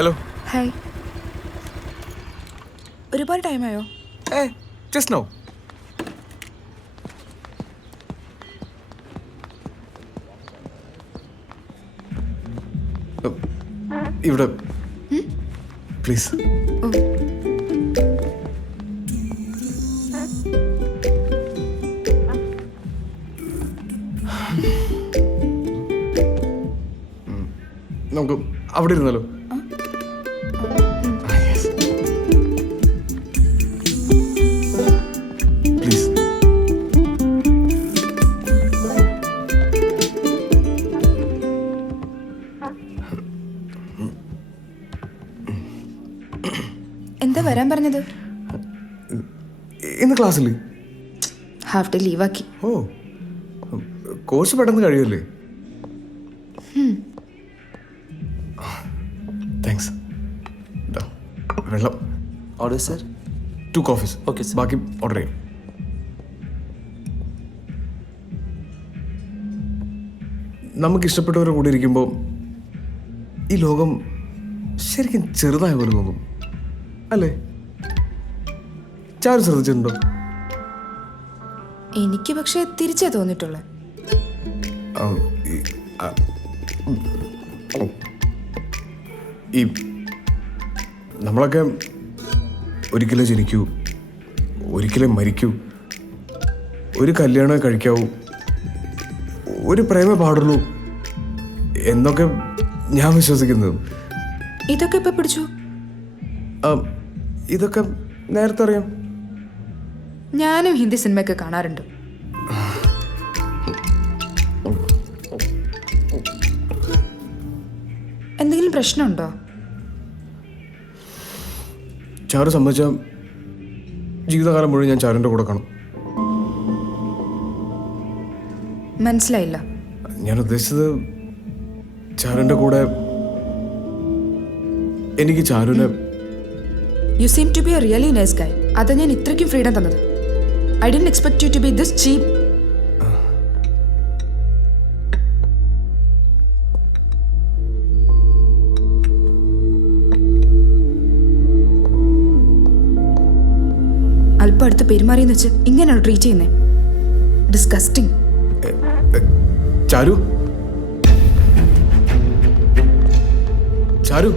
Hello. Hi. ഒരുപാട് ടൈമായോ? Just no. ഇവിടെ പ്ലീസ്. നമുക്ക് അവിടെ ഇരുന്നാലോ? പ്ലീസ്. എന്താ വരാൻ പറഞ്ഞത്? ഇന്ന് ക്ലാസ്സില്ലേ? ഹാഫ് ഡേ ലീവാക്കി. ഓ, കോഴ്സ് പെട്ടെന്ന് കഴിയുമല്ലേ? താങ്ക്സ്. വെള്ളം. Order sir. 2 coffees. Okay, sir. ബാക്കി ഓർഡർ ചെയ്യും. നമുക്ക് ഇഷ്ടപ്പെട്ടവരുടെ കൂടെ ഇരിക്കുമ്പോൾ ഈ ലോകം ശരിക്കും ചെറുതായ പോലെ തോന്നും അല്ലേ? ചാരു ശ്രദ്ധിച്ചിട്ടുണ്ടോ? എനിക്ക് പക്ഷേ തിരിച്ചേ തോന്നിയിട്ടുള്ളൂ. ഈ നമ്മളൊക്കെ ഒരിക്കലേ ജനിക്കൂ, ഒരിക്കലേ മരിക്കൂ, ഒരു കല്യാണം കഴിക്കാവൂ, ഒരു പ്രേമേ പാടുള്ളൂ എന്നൊക്കെ ഞാൻ വിശ്വസിക്കുന്നത്. ഇതൊക്കെ ഇപ്പൊ പിടിച്ചു? ഇതൊക്കെ നേരത്തെ അറിയാം. ഞാനും ഹിന്ദി സിനിമയൊക്കെ കാണാറുണ്ട്. എന്തെങ്കിലും പ്രശ്നമുണ്ടോ? ചാരു സംബന്ധിച്ച ജീവിതകാലം മുഴുവൻ ഞാൻ ചാരുൻ്റെ കൂടെ കാണും. മനസ്സിലായില്ല. ഞാൻ ഉദ്ദേശിച്ചത് ചാരുൻ്റെ കൂടെ എനിക്ക് ചാരുവിനെ. You seem to be a really nice guy. അതാ ഞാൻ ഇത്രയ്ക്കും ഫ്രീഡം തന്നത്. I didn't expect you to be this cheap. അല്പം അടുത്ത് പെരുമാറിയെന്ന് വെച്ച് ഇങ്ങനെയാണ് ട്രീറ്റ് ചെയ്യുന്നേ. ഡിസ്കസ്റ്റിംഗ്. ചാരു, ചാരു.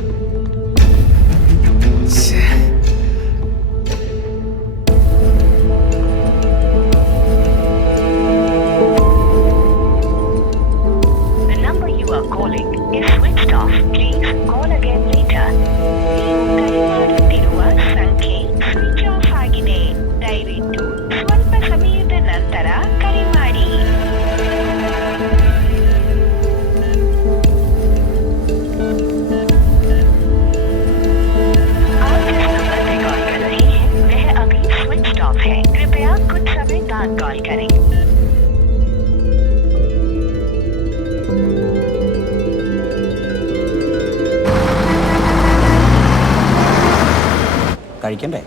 കഴിക്കണ്ടേ?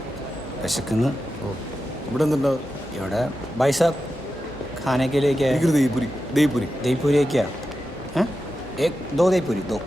വിശക്കുന്നു. ഇവിടെ എന്തുണ്ടാ? ഇവിടെ ബൈസാബ് खाने के लिए क्या है? दही पूरी. दही पूरी. दही पूरी है क्या? हैं? 2 दही पूरी 2.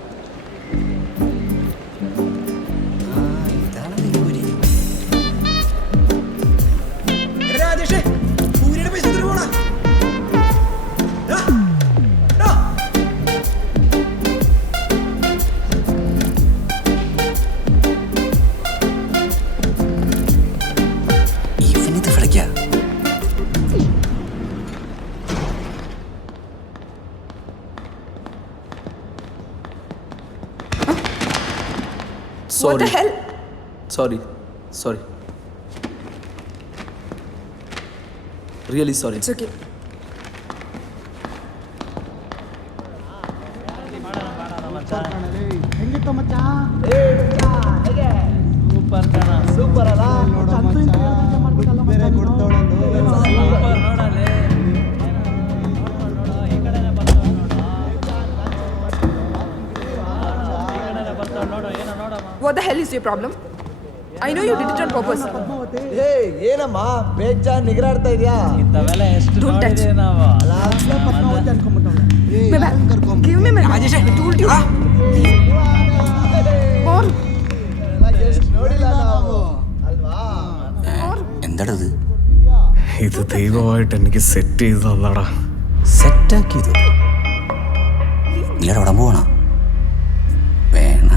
What the hell? Sorry. Really sorry. It's okay. Super ಅಲ್ಲ. What the hell is your problem? I know you did it on purpose. ಏನಮ್ಮ ಬೇಜಾನ್ ನಿಗರಾಡ್ತಾ ಇದೆಯಾ? Don't touch. Give me my. I told you. എന്താടത് ഇത് ദൈവമായിട്ട് എനിക്ക് സെറ്റ് ചെയ്ത് തന്നടാ. സെറ്റാക്കിയത്? നീ അവിടെ പോണ വേണ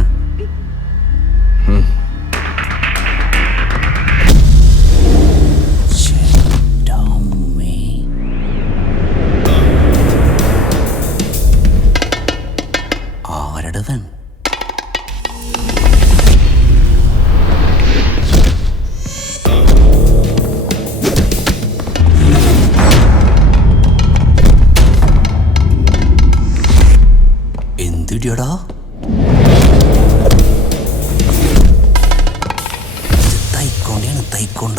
ആരടവൻ? എന്തിടിയടാ തൈക്കൊണ്ടാണ് തൈക്കൊണ്ട.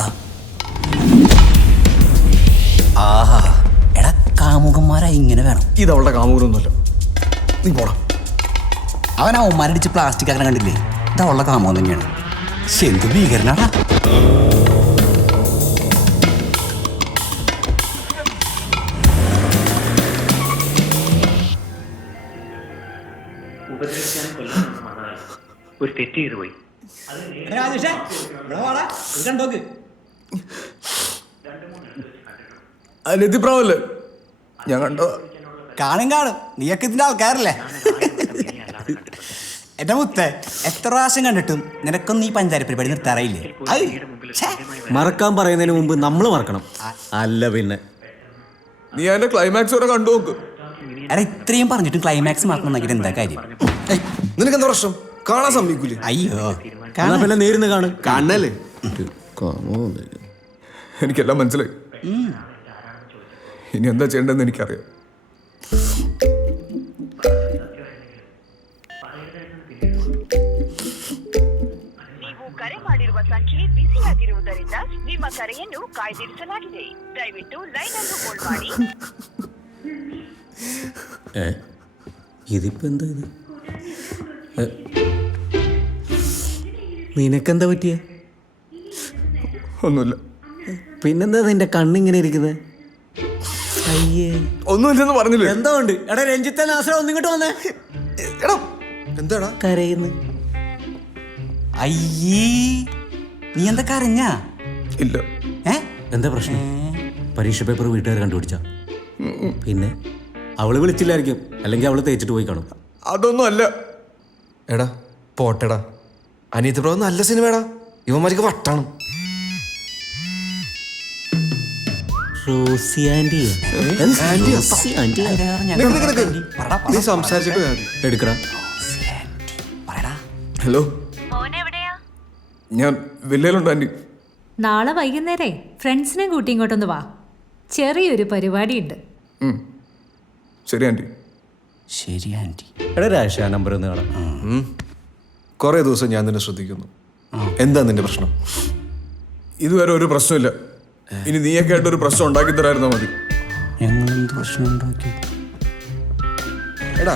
ആഹാ എടാ കാമുകന്മാരാ ഇങ്ങനെ വേണം. ഇത് അവളുടെ കാമുകനൊന്നുമല്ല. നീ പോടാ. അവൻ അവന്മാരടിച്ച് പ്ലാസ്റ്റിക് അങ്ങനെ കണ്ടില്ലേ? ഇതവളുടെ കാമുകൻ തന്നെയാണ്. പക്ഷെ എന്ത് ഭീകരനാടാ. ഒരു തെറ്റ് ചെയ്തു പോയി. ലതിപ്രാവല്ലേ ഞാൻ കണ്ടോ? കാണും നീയൊക്കെ ഇതിന്റെ ആൾക്കാരല്ലേ? എന്റെ മുത്തേ, എത്ര പ്രാവശ്യം കണ്ടിട്ടും നിനക്കൊന്നും ഈ പഞ്ചാര പരിപാടി നിർത്താറായില്ലേ? മറക്കാൻ പറയുന്നതിന് മുമ്പ് നമ്മൾ മറക്കണം. അല്ല പിന്നെ നീ അതിന്റെ ക്ലൈമാക്സ് വരെ കണ്ടു നോക്ക്. എടാ ഇത്രയും പറഞ്ഞിട്ടും ക്ലൈമാക്സ് മാത്രം നോക്കിയിട്ട് എന്താ കാര്യം? നിനക്ക് എന്താ പ്രശ്നം? കാണാൻ സമ്മതിക്കൂലേ? അയ്യോ എന്നാ പിന്നെ നേരിന്ന് കാണും. കാണല്ലേ? എനിക്കെല്ലാം മനസ്സിലായി. ഇനി എന്താ ചെയ്യേണ്ടതെന്ന് എനിക്കറിയാം. ನೀವು ಕರೆ ಮಾಡಿರುವ ಸಂಖ್ಯೆ ಬಿಸಿಯಾಗಿರುವುದರಿಂದ ನಿಮ್ಮ ಕರೆಯನ್ನು ಕಾಯ್ದಿರಿಸಲಾಗಿದೆ. ದಯವಿಟ್ಟು ಲೈನ್ ಅನ್ನು ಹೋಲ್ಡ್ ಮಾಡಿ. ഇതിപ്പോ എന്താ ഇത്? നിനക്കെന്താ പറ്റിയ? ഒന്നുമില്ല. പിന്നെന്താ നിന്റെ കണ്ണിങ്ങനെ ഇരിക്കുന്നത്? അയ്യേ ഒന്നുമില്ലെന്ന് പറഞ്ഞില്ലേ? എന്താ ഉണ്ട്? എടാ രഞ്ജിത്തെ നാസറ ഒന്നിങ്ങോട്ട് വന്നേ. എടാ എന്താടാ കരയുന്നു. അയ്യേ നീ എന്താ കരഞ്ഞാ? ഇല്ല. എന്താ പ്രശ്നം? പരീക്ഷ പേപ്പർ വീട്ടുകാർ കണ്ടുപിടിച്ച? പിന്നെ അവള് വിളിച്ചില്ലായിരിക്കും, അല്ലെങ്കിൽ അവള് തേച്ചിട്ട് പോയി കാണും. അതൊന്നും അല്ല. എടാ പോട്ടെടാ, അനിയത്തി ബ്രോ നല്ല സിനിമയാടാ. ഇവന്മാർക്ക് വട്ടാണ്. റോസി ആന്റി നീ സംസാരിച്ചിട്ട് എടുക്കടാ. ഹലോ, മോനെവിടെയാ? ഞാൻ വില്ലയിലുണ്ട് ആൻറ്റി. നാളെ വൈകുന്നേരേ ഫ്രണ്ട്സിനെ കൂട്ടി ഇങ്ങോട്ടൊന്ന് വാ. ചെറിയൊരു പരിപാടിയുണ്ട്. ശരി ആൻറ്റി. ശരി ആൻറ്റി. എടാ രാശ നമ്പർ ഒന്ന് കാണാം. കുറെ ദിവസം ഞാൻ നിന്നെ ശ്രദ്ധിക്കുന്നു. എന്താ നിന്റെ പ്രശ്നം? ഇതുവരെ ഒരു പ്രശ്നമില്ല. ഇനി നീയൊക്കെ ആയിട്ട് ഒരു പ്രശ്നം ഉണ്ടാക്കി തരായിരുന്നാ മതി. ഞങ്ങൾ എന്ത് പ്രശ്നം ഉണ്ടാക്കി? എടാ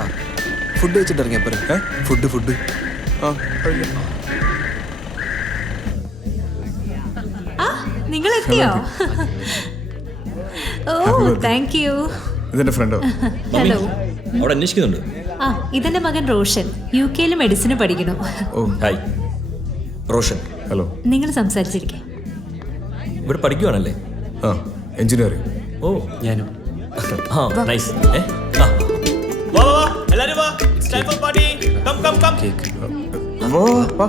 ഫുഡ് കഴിച്ചിട്ട് ഇറങ്ങിയ പോരെ? ഫുഡ് ആ കഴിഞ്ഞു. നിങ്ങൾ എത്തിയോ? ഓ താങ്ക് യു. ഇതെന്റെ ഫ്രണ്ടോ? ഹലോ. അവിടെ അന്വേഷിക്കുന്നുണ്ട്. ആ ഇതെന്റെ മകൻ റോഷൻ, UK മെഡിസിന് പഠിക്കണു. ഓ ഹായ്, റോഷൻ. ഹലോ. നിങ്ങൾ സംസാരിച്ചിരിക്കേ. ഇവിടെ പഠിക്കുവാണല്ലേ? ആ എഞ്ചിനീയറിംഗ്. ഓ ഞാനും. ആ നൈസ്. വാ വാ എല്ലാരും വാ. It's time for party. Come. വാ വാ.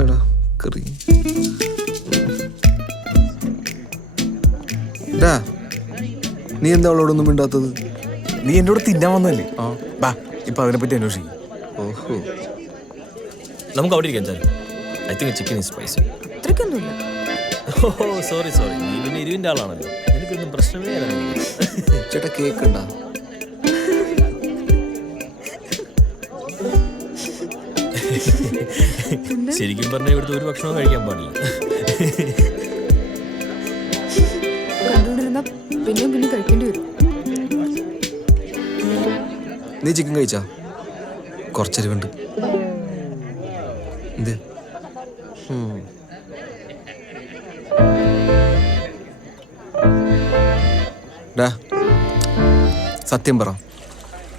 എടാ കറി. നീ എന്താ അവളോടൊന്നും മിണ്ടാത്തത്? നീ എന്നോട് തിന്നാൻ വന്നല്ലേ? ബാ ഇപ്പൊ അതിനെപ്പറ്റി അന്വേഷിക്കും. ഓഹോ, നമുക്ക് അവിടെ ഇരിക്കാം. I think chicken is spicy. അത്രയ്ക്കൊന്നുമില്ല. Oh sorry. നീ പിന്നെ ഇരുവിൻ്റെ ആളാണല്ലോ. എനിക്കൊന്നും പ്രശ്നമേ അല്ല. ചേട്ടാ കേക്ക് ഉണ്ടാ? ശരിക്കും പറഞ്ഞാൽ ഇവിടുത്തെ ഒരു ഭക്ഷണവും കഴിക്കാൻ പാടില്ല. പിന്നെയും പിന്നെ കഴിക്കേണ്ടി വരും. നീ ചിക്കൻ കഴിച്ചാ? കുറച്ചരിവുണ്ട്. എന്ത്? ഡാ, സത്യം പറ,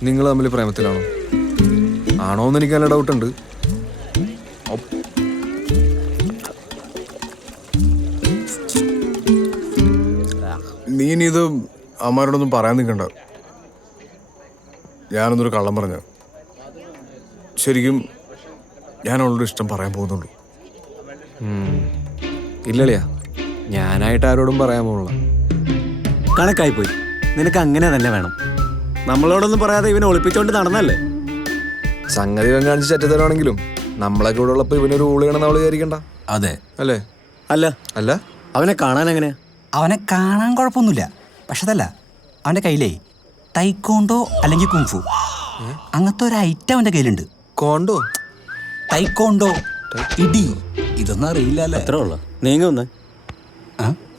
നിങ്ങൾ തമ്മിൽ പ്രേമത്തിലാണോ? ആണോ എന്ന് എനിക്ക് നല്ല ഡൗട്ടുണ്ട്. നീ ഇനി ഇത് അമ്മമാരോടൊന്നും പറയാൻ നിൽക്കണ്ട. ഞാനൊന്നൊരു കള്ളം പറഞ്ഞ. ശരിക്കും ഞാൻ അവളോട് ഇഷ്ടം പറയാൻ പോകുന്നുള്ളൂ. ഇല്ലളിയാ, ഞാനായിട്ട് ആരോടും പറയാൻ പോലുള്ള. കണക്കായിപ്പോയി. നിനക്ക് അങ്ങനെ തന്നെ വേണം. നമ്മളോടൊന്നും പറയാതെ ഇവനെ ഒളിപ്പിച്ചോണ്ട് നടന്നല്ലേ? സംഗതി ഇവൻ കാണിച്ച് ചറ്റത്തരാണെങ്കിലും നമ്മളൊക്കെ ഇവിടെ ഉള്ളപ്പോൾ ഇവനൊരു ഊളി ചെയ്യണമെന്ന് അവള് വിചാരിക്കണ്ട. അതെ. അല്ലേ? അല്ല അല്ല, അവനെ കാണാൻ എങ്ങനെയാ? അവനെ കാണാൻ കുഴപ്പമൊന്നുമില്ല. പക്ഷെ അതല്ല, അവൻ്റെ കയ്യിലേ തൈക്കോണ്ടോ അല്ലെങ്കിൽ കുംഫു അങ്ങനത്തെ ഒരു ഐറ്റം അവൻ്റെ കയ്യിലുണ്ട്. കോണ്ടോ? തൈക്കോണ്ടോ, ഇടി, ഇതൊന്നും അറിയില്ലല്ലേ? അത്ര ഉള്ള നീങ്ങ ഒന്ന്.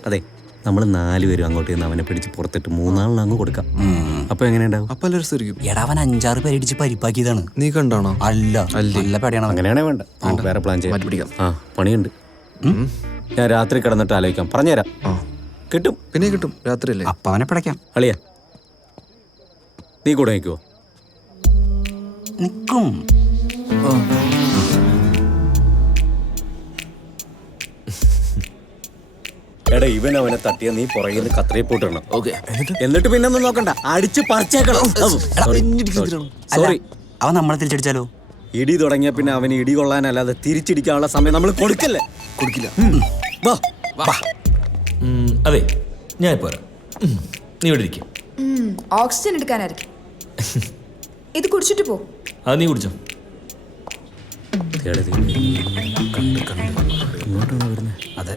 അതെ, നമ്മൾ 4 പേരും അങ്ങോട്ട് നിന്ന് അവനെ പിടിച്ച് പുറത്തിട്ട് 3 അങ്ങ് കൊടുക്കാം. അപ്പൊ എങ്ങനെയുണ്ടാവും? അപ്പൊ എല്ലാവരും ശരിക്കും. എടാ, അവൻ 5-6 പേരടിച്ച് പരിപ്പാക്കിയതാണ്. നീ കണ്ടാണോ? അല്ല, നല്ല പേടിയാണ്. അങ്ങനെയാണേ വേണ്ട, വേറെ പ്ലാൻ ചെയ്യാം. പിടിക്കാം. ആ, പണിയുണ്ട്. ഞാൻ രാത്രി കിടന്നിട്ട് ആലോചിക്കാം. പറഞ്ഞുതരാം. കിട്ടും, പിന്നെ കിട്ടും. രാത്രിയല്ലേ? അപ്പൊ അവനെ പിടയ്ക്കാം. അളിയാ, നീ കൂടെ നിൽക്കുവോ? നിക്കും. എടാ, ഇവൻ അവനെ തട്ടിയ നീ പുറകിൽ നിന്ന് കത്രയെ പോട്ടിടണം. എന്നിട്ട് പിന്നെ ഒന്നും നോക്കണ്ട, അടിച്ച് പറിച്ചേക്കണം. സോറി. അവൻ നമ്മളെ തിരിച്ചടിച്ചാലോ? ഇടി തുടങ്ങിയ പിന്നെ അവന് ഇടി കൊള്ളാനല്ലാതെ തിരിച്ചിടിക്കാനുള്ള സമയം നമ്മൾ കൊടുക്കില്ല. അതെ, ഞാൻ ഇപ്പോൾ വരാം. നീ ഇവിടെ ഇരിക്കും. ഓക്സിജൻ എടുക്കാനായിരിക്കും. ഇത് കുടിച്ചിട്ട് പോ. അത് നീ കുടിച്ചോ. അതെ.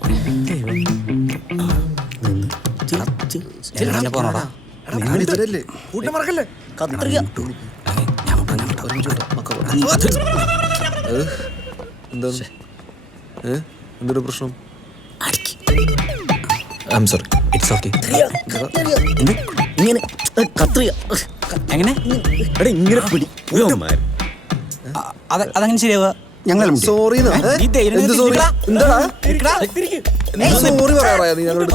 എന്തൊരു പ്രശ്നം? It's okay. ഇങ്ങനെ കത്രിക എങ്ങനെ? എടാ, ഇങ്ങനെ പിടി. അതങ്ങനെ ശരിയാവുക? ഞങ്ങൾ സോറി സോറി പറയാറാ നീ ഞങ്ങളുടെ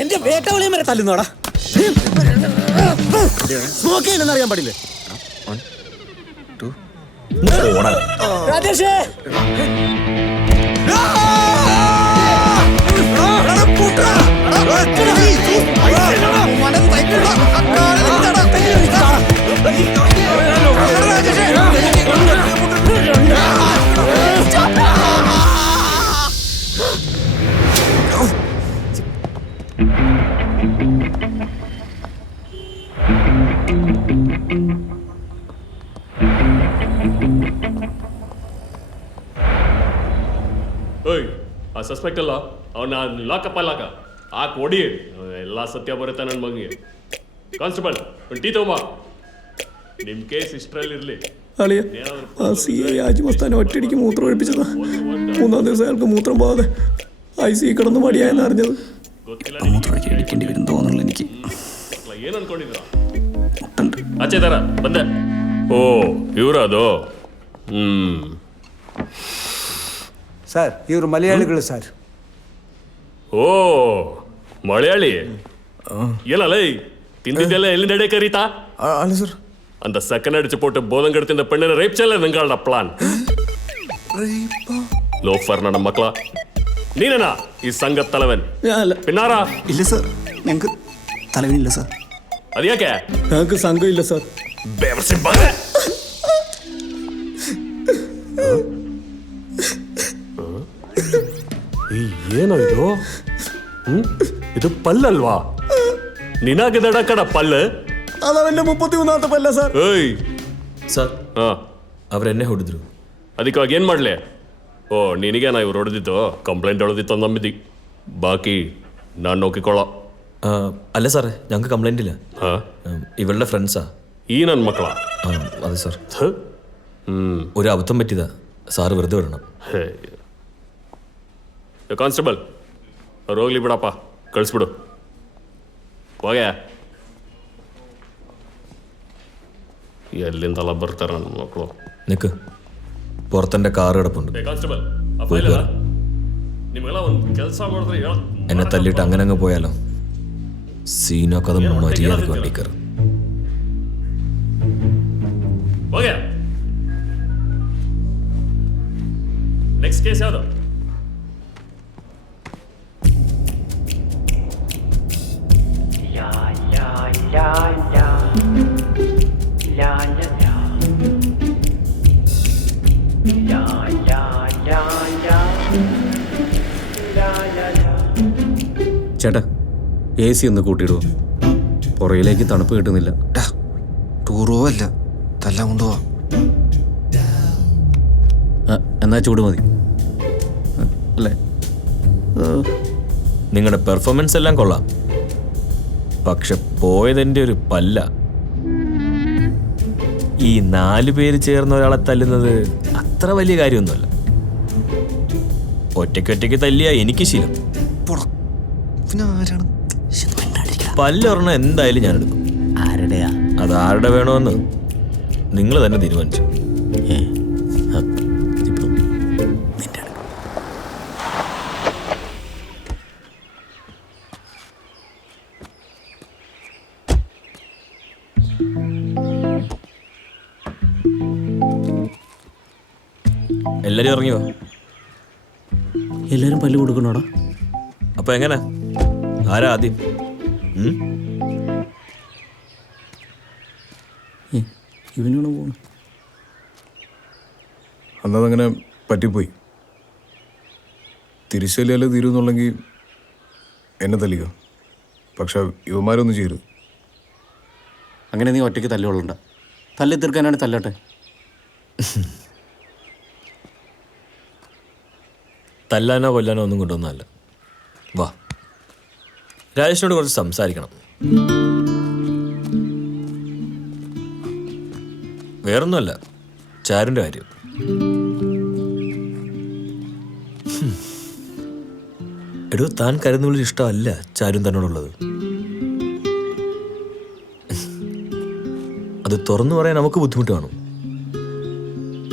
എന്റെ വേട്ടവളിയും വരെ തല്ലുന്നോടാ. സ്മോക്ക് ചെയ്യുന്നെന്ന് അറിയാൻ പാടില്ലേ? രാജേഷേ, ಆ ಸಸ್ಪೆಕ್ಟ್ ಅಲ್ಲ, ಅವನ ಲಾಕಪ್ ಅಲ್ಲಾಕ ಆ ಕೊಡಿ ಎಲ್ಲ ಸತ್ಯ ಬರುತ್ತೆ ನನ್ನ ಮಗನಿಗೆ. ಕಾನ್ಸ್ಟೇಬಲ್, ಒಂದು ಟೀ ತಗೊಂಬ. ನಿಮ್ಮ ಕೇಸ್ ಇಷ್ಟರಲ್ಲಿರಲಿ. രാജ്മസ്ഥാനം ഒറ്റയടിക്ക് മൂത്രം ഒഴിപ്പിച്ചതാ. 3-ാം ദിവസം അയാൾക്ക് മൂത്രം പോകാതെ ICU കിടന്ന് മടിയായെന്ന് അറിഞ്ഞത്. അടിക്കേണ്ടി വരും തോന്നുന്നു എനിക്ക്. ಏನು ಅನ್ಕೊಂಡಿದ್ರ? ಆಚೆ ತರ ಬಂದೆ. ಓ, ಇವರದು. ಸರ್, ಇವರು ಮಲಯಾಳಿಗಳು ಸರ್. ಓ, ಮಲಯಾಳಿ. ಏನಲ್ಲ ತಿಂದಿದ್ದೆಲ್ಲ എല്ലിൻ്റെ കയറിത്താ? അല്ല സർ, அந்த செகண்ட் அடிச்சு போட்டு போதங்கெடுத்து இந்த பெண்ணை ரேப் செய்யல നിങ്ങളുടെ പ്ലാൻ. ലോഫർ നട മക്കള. നീനാ ഈ സംഘത്തലവൻ? പിന്നാരാ? ഇല്ല സാർ, ഞങ്ങൾക്ക് തലവനില്ല സാർ. അത് ಯಾಕೆ? ഞങ്ങൾക്ക് സംഘം ഇല്ല സാർ. ಏನೋ ಇದು? ಇದು ಪಲ್ಲಲ್ವಾ? ನಿನಗದಡ ಕಡ ಪಲ್ಲು. അതവന്റെ 33ാമത്തെ പല്ല സാർ. ಏಯ್ ಸರ್, ಅವರೆನ್ನೇ ಹೊಡೆದ್ರು. ಅದಕ್ಕಾಗಿ ಏನು ಮಾಡಲಿ? ಓ, ನಿನಗೆ ನಾ ಇವ್ರು ಹೊಡೆದಿತ್ತು, ಕಂಪ್ಲೇಂಟ್ ಹೊಡೆದಿತ್ತು ನಂಬಿದ್ದಿ. ബാക്കി ഞാൻ നോക്കിക്കോളാം. അല്ല സാറേ, ഞങ്ങൾക്ക് കംപ്ലൈന്റ് ഇല്ല. ഇവളുടെ ഫ്രണ്ട്സാ. ഈ ನನ್ನ മಕ್ಕಳ? അതെ സാർ. ഒരു അബദ്ധം പറ്റിയതാ, സാറ് വെറുതെ വിടണം. ಕಾನ್ಸ್ಟೇಬಲ್ ಅವ್ರು ಹೋಗ್ಲಿ ಬಿಡಪ್ಪ, ಕಳಿಸ್ಬಿಡು. ಹೋಗ್ಯಾ ಎಲ್ಲಿಂದಲ್ಲ ಬರ್ತಾರೆ ನನ್ನ ಮಕ್ಕಳು. നിക്ക്, പുറത്തെൻ്റെ കാർ കിടപ്പുണ്ട്. ಕಾನ್ಸ್ಟೇಬಲ್ പോയി കേറ്. ನಿಮಗೆಲ್ಲ ಒಂದು ಕೆಲಸ ಮಾಡಿದ್ರೆ എന്നെ തല്ലിയിട്ട് അങ്ങനെ അങ്ങ് പോയാലോ? സീനൊക്കെ അത് മര്യാദക്ക് വണ്ടി കയറും. ಹೋಗ್ಯಾ ನೆಕ್ಸ್ಟ್ ಕೇಸ್ ಯಾವುದು? ചേട്ടാ AC ഒന്ന് കൂട്ടിയിടുവോ? പുറയിലേക്ക് തണുപ്പ് കിട്ടുന്നില്ല. ടൂർ പോവല്ല, തല്ലാൻ കൊണ്ടുപോവാ. എന്നാ ചൂട് മതി അല്ലേ? നിങ്ങളുടെ പെർഫോമൻസ് എല്ലാം കൊള്ളാം, പക്ഷെ പോയതെൻ്റെ ഒരു പല്ല. ഈ 4 പേര് ചേർന്ന് ഒരാളെ തല്ലുന്നത് അത്ര വലിയ കാര്യമൊന്നുമല്ല. ഒറ്റയ്ക്ക് തല്ലിയാ എനിക്ക് ശീലം. പിന്നെ ആരാണ്? പല്ലൊരെണ്ണം എന്തായാലും ഞാൻ എടുക്കും. ആരുടെയാ? അത് ആരുടെ വേണമെന്ന് നിങ്ങൾ തന്നെ തീരുമാനിച്ചു. എല്ലാരും ഇറങ്ങിയോ? എല്ലാവരും പല്ല് കൊടുക്കണോടാ? അപ്പൊ എങ്ങനെ, ആരാ ആദ്യം? ഇവനാണ് പോണത്. അന്നതങ്ങനെ പറ്റിപ്പോയി. തിരിച്ചല്ലേ തീരുന്നുണ്ടെങ്കിൽ എന്നെ തല്ലിക്കോ, പക്ഷെ യുവമാരൊന്നും ചെയ്യരുത്. അങ്ങനെ നീ ഒറ്റയ്ക്ക് തല്ലുകൊള്ളണ്ട. തല്ലി തീർക്കാനാണ് തല്ലട്ടെ. തല്ലാനോ കൊല്ലാനോ ഒന്നും കൊണ്ടുവന്നല്ല. വാ, രാജേഷിനോട് കുറച്ച് സംസാരിക്കണം. വേറൊന്നുമല്ല, ചാരുൻ്റെ കാര്യം. എടോ, താൻ കരുതുന്നതിൽ ഇഷ്ടമല്ല ചാരും തന്നോടുള്ളത്. അത് തുറന്നു പറയാൻ നമുക്ക് ബുദ്ധിമുട്ട് കാണും.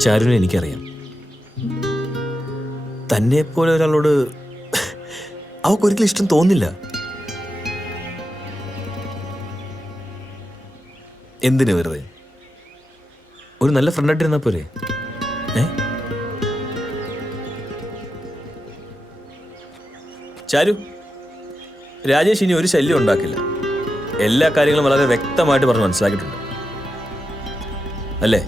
ചാരുവിനെ എനിക്കറിയാം. തന്നെ പോലെ ഒരാളോട് അവൾക്കൊരിക്കലും ഇഷ്ടം തോന്നില്ല. എന്തിനു വെറുതെ? ഒരു നല്ല ഫ്രണ്ടായിട്ടിരുന്നാ പോരെ? ചാരു, രാജേഷ് ഇനി ഒരു ശല്യം ഉണ്ടാക്കില്ല. എല്ലാ കാര്യങ്ങളും വളരെ വ്യക്തമായിട്ട് പറഞ്ഞ് മനസ്സിലാക്കിയിട്ടുണ്ട് അല്ലേ?